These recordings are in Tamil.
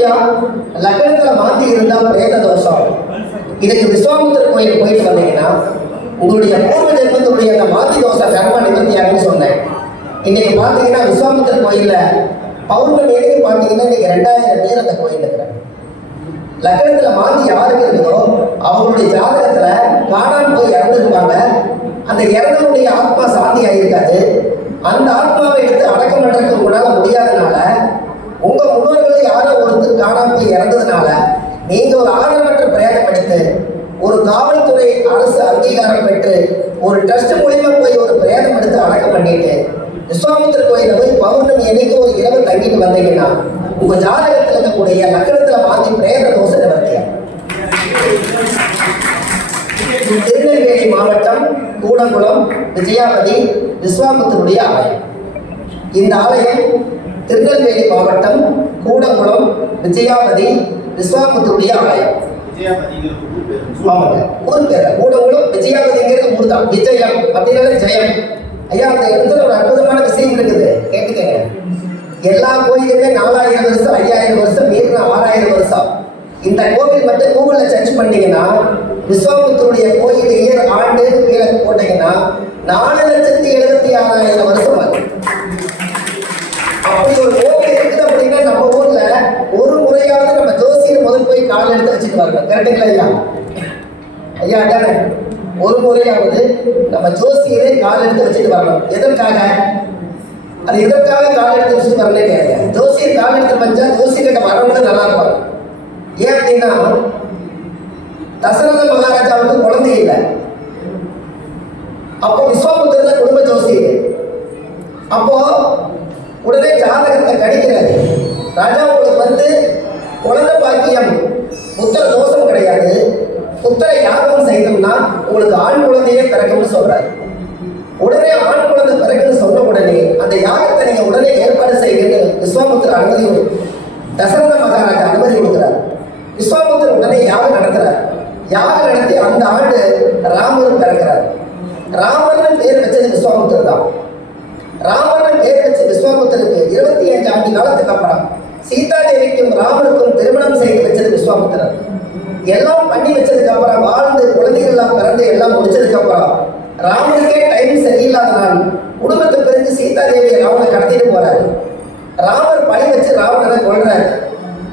ஐயா லக்னத்துல மாத்தி இருந்தா பிரேத தோஷம். இதுக்கு விஸ்வாமித்திரர் கோயில் போயிட்டு வந்தீங்கன்னா உங்களுடைய பூர்வ ஜென்மத்துடைய அந்த மாத்தி தோஷம் கர்ம நிவர்த்தியாகுன்னு சொன்னேன். இன்னைக்கு பார்த்தீங்கன்னா விஸ்வாமித்திரர் கோயில்ல பௌர்ணமி அன்னைக்கு பார்த்தீங்கன்னா இன்னைக்கு 2000 பேர் அந்த கோயில் இருக்கிறாங்க. லக்னத்துல மாத்தி யாருக்கு இருக்குதோ அவங்களுடைய ஜாதகத்துல காணாமல் போய் இறந்துருப்பாங்க. அந்த இறந்தவருடைய ஆத்மா சாந்தி ஆகியிருக்காது. அந்த ஆத்மாவை எடுத்து அடக்கம் பண்றதுக்கு உங்களால முடியாதனால, உங்க முன்னோர்கள் யாரோ ஒருத்தர் காணாமல் போய் இறந்ததுனால நீங்க ஒரு ஆதரவற்ற பிரயாணம் எடுத்து ஒரு காவல்துறை அரசு அங்கீகாரம் பெற்று ஒரு ட்ரஸ்ட் மூலியமா போய் ஒரு பிரயாணம் எடுத்து அடக்கம் பண்ணிட்டு விஸ்வாமித்திரர் கோயில போய் பௌர்ணமி அன்னைக்கு ஒரு இரவு தங்கிட்டு வந்தீங்கன்னா உங்க ஜாதகத்தில் இருக்கக்கூடிய லக்னத்துல மாத்தி பிரேத தோஷ நிவர்த்தியா. திருநெல்வேலி மாவட்டம் கூடங்குளம் விஜயாபதி விஸ்வாமித்திரருடைய ஆலயம். இந்த ஆலயம் திருநெல்வேலி மாவட்டம் கூடங்குளம் விஜயாபதி விஸ்வாமித்திரருடைய ஆலயம். ஊர் பேர் கூடங்குளம் விஜயாபதிங்கிறது ஊர் தான். விஜயம் அப்படின்னாலே ஜெயம். ஐயா அந்த இடத்துல ஒரு அற்புதமான விஷயம் இருக்குது, கேட்டுக்கங்க. எல்லா கோயிலுமே 4000 வருஷம் 5000 வருஷம் மீறின 6000 வருஷம். இந்த கோவில் மட்டும் கூகுள்ல சர்ச் பண்ணீங்கன்னா விஸ்வாமித்திரருடைய கோயில் இயர் ஆண்டு கீழே போட்டீங்கன்னா 4,76,000 வருஷம் ஆகும். அப்படி ஒரு கோவில் இருக்குது அப்படின்னா நம்ம ஊர்ல ஒரு முறையாவது நம்ம ஜோசியர் முதல் போய் கால் எடுத்து வச்சுட்டு வரணும். கரெக்டுங்களா ஐயா? ஐயா அதானே, ஒரு முறையாவது நம்ம ஜோசியரை கால் எடுத்து வச்சுட்டு வரணும். எதற்காக? அது எதற்காக கால் எடுத்து வச்சுட்டு வரலே கேட்க. ஜோசியர் கால் எடுத்து வச்சா ஜோசியர்கிட்ட வரவங்க நல்லா இருப்பாங்க. ஏன் அப்படின்னா தசரத மகாராஜாவுக்கு குழந்தை இல்லை. அப்போ விஸ்வாமித்திரர் குடும்ப ஜோசியர். அப்போ உடனே ஜாதகத்தை கணிக்கிறாரு. ராஜா உங்களுக்கு வந்து குழந்தை பாக்கியம் புத்திர தோஷம் கிடையாது, புத்திர யாகம் செய்தோம்னா உங்களுக்கு ஆண் குழந்தையே பிறக்கும்னு சொல்றாரு. உடனே ஆண் குழந்தை பிறகுன்னு சொன்ன உடனே அந்த யாகத்தை நீங்க உடனே ஏற்பாடு செய்யுன்னு விஸ்வாமித்திரர் அனுமதி, தசரத மகாராஜா அனுமதி கொடுக்கிறார். விஸ்வாமித்திரர் உடனே யாகம் நடத்துறார். யாகம் நடத்தி அந்த ஆண்டு ராமர் பிறக்கிறார். ராமர்னு பேர் வச்சது விஸ்வாமித்திரர் தான். ராமர்னு பேர் வச்ச விஸ்வாமித்திரருக்கு 25 ஆண்டு காலத்துக்கு அப்புறம் சீதா தேவிக்கும் ராமருக்கும் திருமணம் செய்து வச்சது விஸ்வாமித்திரர். எல்லாம் பண்ணி வச்சதுக்கு அப்புறம் வாழ்ந்து குழந்தைகள் எல்லாம் பிறந்து எல்லாம் முடிச்சதுக்கு அப்புறம் ராமனுக்கே டைம் சரியில்லாதனால் குடும்பத்தை பிரிஞ்சு சீதா தேவியை ராவணை கடத்திட்டு போறாரு. ராமர் பழி வச்சு ராவணனை கொள்றாரு.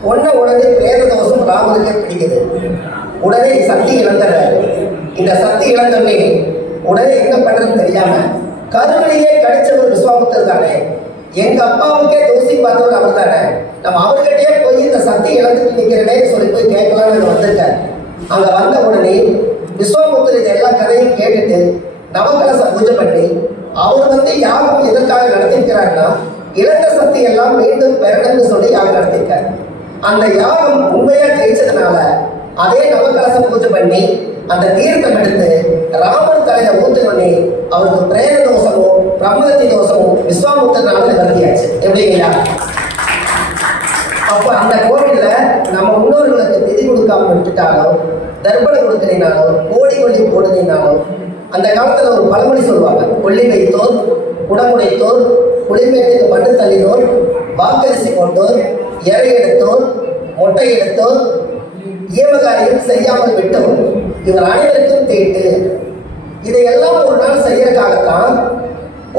கொன்ன உடனே பிரேத தோஷம் ராமனுக்கே பிடிக்குது. உடனே சக்தி இழந்துறாரு. இந்த சக்தி இழந்தோடனே உடனே என்ன பண்றதுன்னு தெரியாம கருவிலேயே கிடைச்சவர் விஸ்வாமித்திரர் தானே, எங்க அப்பாவுக்கே தோசி பார்த்தவர் அவர் தானே, நம்ம அவர்கிட்டயே போய் இந்த சக்தி இழந்துட்டு நிக்கிறனே சொல்லி போய் கேட்கலாம்னு வந்திருக்காரு. அங்க வந்த உடனே விஸ்வாமித்திரர் இது எல்லா கதையும் கேட்டுட்டு நவகலச பூஜை பண்ணி அவர் வந்து யாகம் எதற்காக நடத்திருக்கிறாருன்னா இழந்த சக்தி எல்லாம் மீண்டும் பெறணும்னு சொல்லி யாகம் நடத்திருக்காரு. அந்த யாகம் உண்மையா ஜெயிச்சதுனால அதே நவகலச பூஜை பண்ணி அந்த தீர்த்தம் எடுத்து ராமர் தலையில ஊத்துனோடனே அவருக்கு பிரேத தோஷமும் பிரம்மகத்தி தோஷமும் விஸ்வாமித்திரனால நிவர்த்தியாச்சு. எப்படிங்களா? அப்ப அந்த கோவில்ல நம்ம முன்னோர்களுக்கு திதி கொடுக்காம விட்டுட்டாலோ, தர்ப்பணம் கொடுக்கலினாலோ, கோடி கொல்லி போடுதினாலோ, அந்த காலத்துல ஒரு பழமொழி சொல்லுவாங்க, கொல்லி வைத்தோர் குடமுடைத்தோர் குளிமேட்டுக்கு மண்ணு தள்ளினோர் வாக்கரிசி கொண்டோர் இறை எடுத்தோர் மொட்டை எடுத்தோர் ஏமகாரியம் செய்யாமல் விட்டோம் இவர் அனைவருக்கும் தேட்டு. இதையெல்லாம் ஒரு நாள் செய்யறதுக்காகத்தான்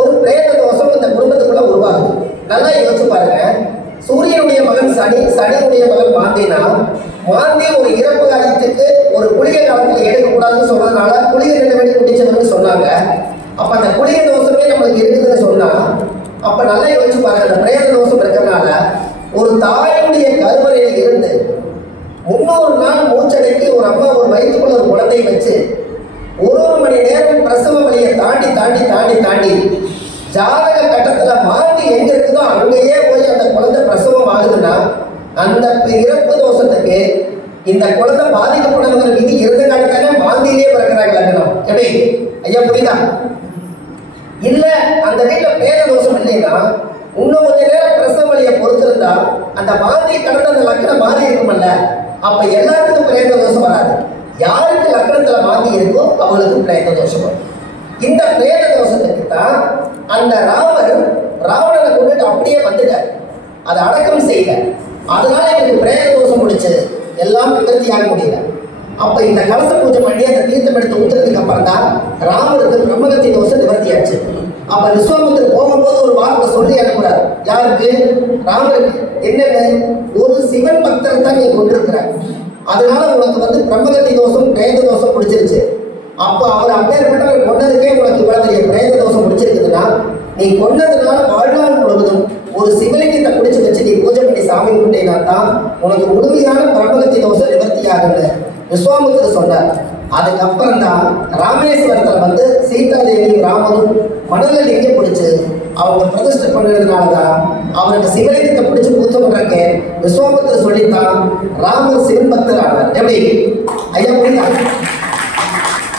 ஒரு பிரேத தோஷம் இந்த குடும்பத்துக்குள்ள உருவாகுது. நல்லா யோசிச்சு பாருங்க. சூரியனுடைய மகன் சனி, சனியுடைய மகன் மாந்தினா, மாந்தி ஒரு இறப்பு காலத்துக்கு ஒரு குளிகை காலத்துல எடுக்கக்கூடாதுன்னு சொல்றதுனால குளிகை 2 வேண்டி குடிச்சவன்னு சொன்னாங்க. அப்ப அந்த குளிகை தோஷமே நம்மளுக்கு இருக்குதுன்னு சொன்னா அப்ப நல்லா யோசிச்சு பாருங்க. அந்த பிரேத தோஷம் இருக்கிறதுனால ஒரு தாயுடைய கருவறையில் இருந்து 300 நாள் மூச்சடைக்கு ஒரு அம்மா ஒரு வயிற்றுக்குள்ள ஒரு குழந்தையை வச்சு ஒரு மணி நேரம் பிரசவ வழியை தாண்டி தாண்டி தாண்டி தாண்டி ஜாதக கட்டத்துல மாந்தி எங்க இருக்குதோ அங்கேயே போய் அந்த குழந்தை பிரசவம் ஆகுதுன்னா அந்த இறப்பு தோஷத்துக்கு இந்த குழந்தை பாதிக்கப்படணுங்கிற விதி இருந்த காலத்தானே மாந்தியிலேயே பிறக்கிறாங்க லக்னம். எப்படி ஐயா புரியுதா? இல்ல அந்த வீட்டுல பிரேத தோஷம் இல்லைன்னா இன்னும் கொஞ்ச நேரம் பிரசவ வழியை பொறுத்திருந்தா அந்த மாந்தி கடந்த அந்த லக்னம் மாறி இருக்குமல்ல, அப்ப எல்லாருக்கும் பிரேத தோஷம் வராது. யாருக்கு லக்னத்துல மாந்தி இருக்கோ அவங்களுக்கு பிரேத தோஷம் வரும். இந்த பிரேத தோஷத்துக்கு தான் அந்த ராமர் ராவணனை கொண்டுட்டு அப்படியே வந்துட்டார். அதை அடக்கம் செய்யல. அதனால எனக்கு பிரேத தோஷம் முடிச்சு எல்லாம் நிவர்த்தியாக முடியல. அப்ப இந்த கலச பூஜை பண்ணி அந்த தீர்த்தம் எடுத்து ஊத்துறதுக்கு அப்புறம் தான் ராமருக்கு பிரம்மகத்தி தோஷம் நிவர்த்தியாச்சு. அப்ப விஸ்வாமித்திரர் போகும்போது ஒரு வார்த்தை சொல்லி அனுப்புறாரு. யாருக்கு? ராமருக்கு. என்னன்னு? ஒரு சிவன் பக்தரை தான் நீ கொண்டிருக்கிற, அதனால உனக்கு பிரம்மகத்தி தோஷம் பிரேத தோஷம் பிடிச்சிருச்சு. அப்போ அவர் அப்பேற்பட்டவர் கொண்டதுக்கே உனக்கு இவ்வளவு பெரிய பிரேத தோஷம் பிடிச்சிருக்குதுன்னா, நீ கொண்டதுனால வாழ்நாள் முழுவதும் ஒரு சிவலிங்கத்தை பிடிச்சி வச்சு நீ பூஜை பண்ணி சாமி கும்பிட்டீங்கன்னா தான் உனக்கு முழுமையான பிரம்மகத்தி தோஷம் நிவர்த்தி ஆகுன்னு விஸ்வாமித்திரர் சொன்னார். அதுக்கப்புறம் தான் ராமேஸ்வரத்தில் சீதாதேவியும் ராமனும் மணல லிங்கம் பிடிச்சு அவங்க பிரதிஷ்டை பண்ணதுனால தான் அவருக்கு சிவலிங்கத்தை பிடிச்சி பூஜை பண்றதுக்கு விஸ்வாமித்திரர் சொல்லித்தான் ராமர் சிவன் பக்தர் ஆனார். எப்படி ஐயா புரியுதா?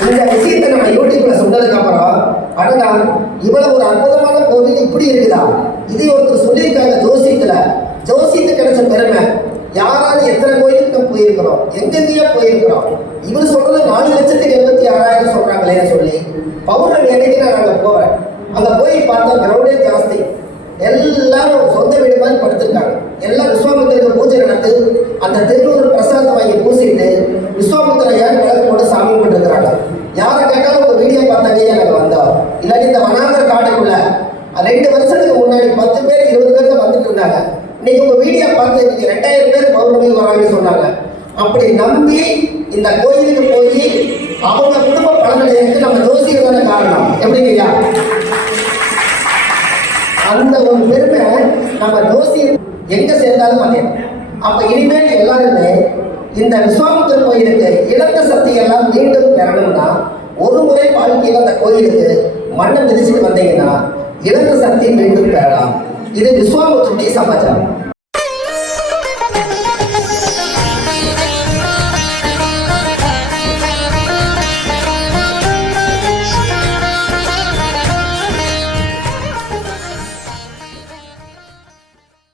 இந்த விஷயத்தை நம்ம யூடியூப்ல சொன்னதுக்கு அப்புறம் அடடா இவ்வளவு ஒரு அற்புதமான கோவில் இப்படி இருக்குதா, இது ஒருத்தர் சொல்லியிருக்காங்க ஜோசியத்துக்கு கிடைச்ச பெருமை. யாராவது எத்தனை கோயிலுக்கு நம்ம போயிருக்கிறோம், எங்கெங்கேயோ போயிருக்கிறோம். இவர் சொல்றது 4,76,000 சொல்றாங்களேன்னு சொல்லி பௌர்ணமி அன்னைக்கு நான் அங்கே போவேன். அங்கே போய் பார்த்தா கிரௌண்டே ஜாஸ்தி, எல்லாரும் சொந்த வீடு மாதிரி படுத்திருக்காங்க. எல்லாம் விஸ்வாமித்திரருக்கு பூஜை நடந்து அந்த திருநூறு பிரசாதம் வாங்கி பூசிட்டு விஸ்வாமித்திரர் ஏன் விளக்கு போட்டு சாமி பண்ணிருக்கிறாங்க. யாரை கேட்டாலும் உங்க வீடியோ பார்த்தாங்க எனக்கு வந்தோம். இல்லாட்டி இந்த வனாந்திர காட்டுக்குள்ள 2 வருஷத்துக்கு முன்னாடி 10 பேர் 20 பேர் தான் வந்துட்டு இருந்தாங்க. இன்னைக்கு உங்க வீடியோ பார்த்து இன்னைக்கு 2000 பேர் பௌர்ணமி வராங்கன்னு சொன்னாங்க. அப்படி நம்பி இந்த கோயிலுக்கு போய் அவங்க குடும்ப பலனடைக்கு நம்ம ஜோசியர் தானே காரணம். எப்படிங்கய்யா? அந்த ஒரு பெருமை நம்ம ஜோசியர் எங்க சேர்ந்தாலும் அதே. அப்ப இனிமேல் எல்லாருமே இந்த விஸ்வாமித்திரர் கோயிலுக்கு இழந்த சக்தி எல்லாம் மீண்டும் பெறணும்னா ஒரு முறை வாழ்க்கையில் அந்த கோயிலுக்கு மண்ணை மிதிச்சுட்டு வந்தீங்கன்னா இழந்த சக்தி மீண்டும் பெறலாம். இது விஸ்வாமித்திரருடைய சமாச்சாரம்.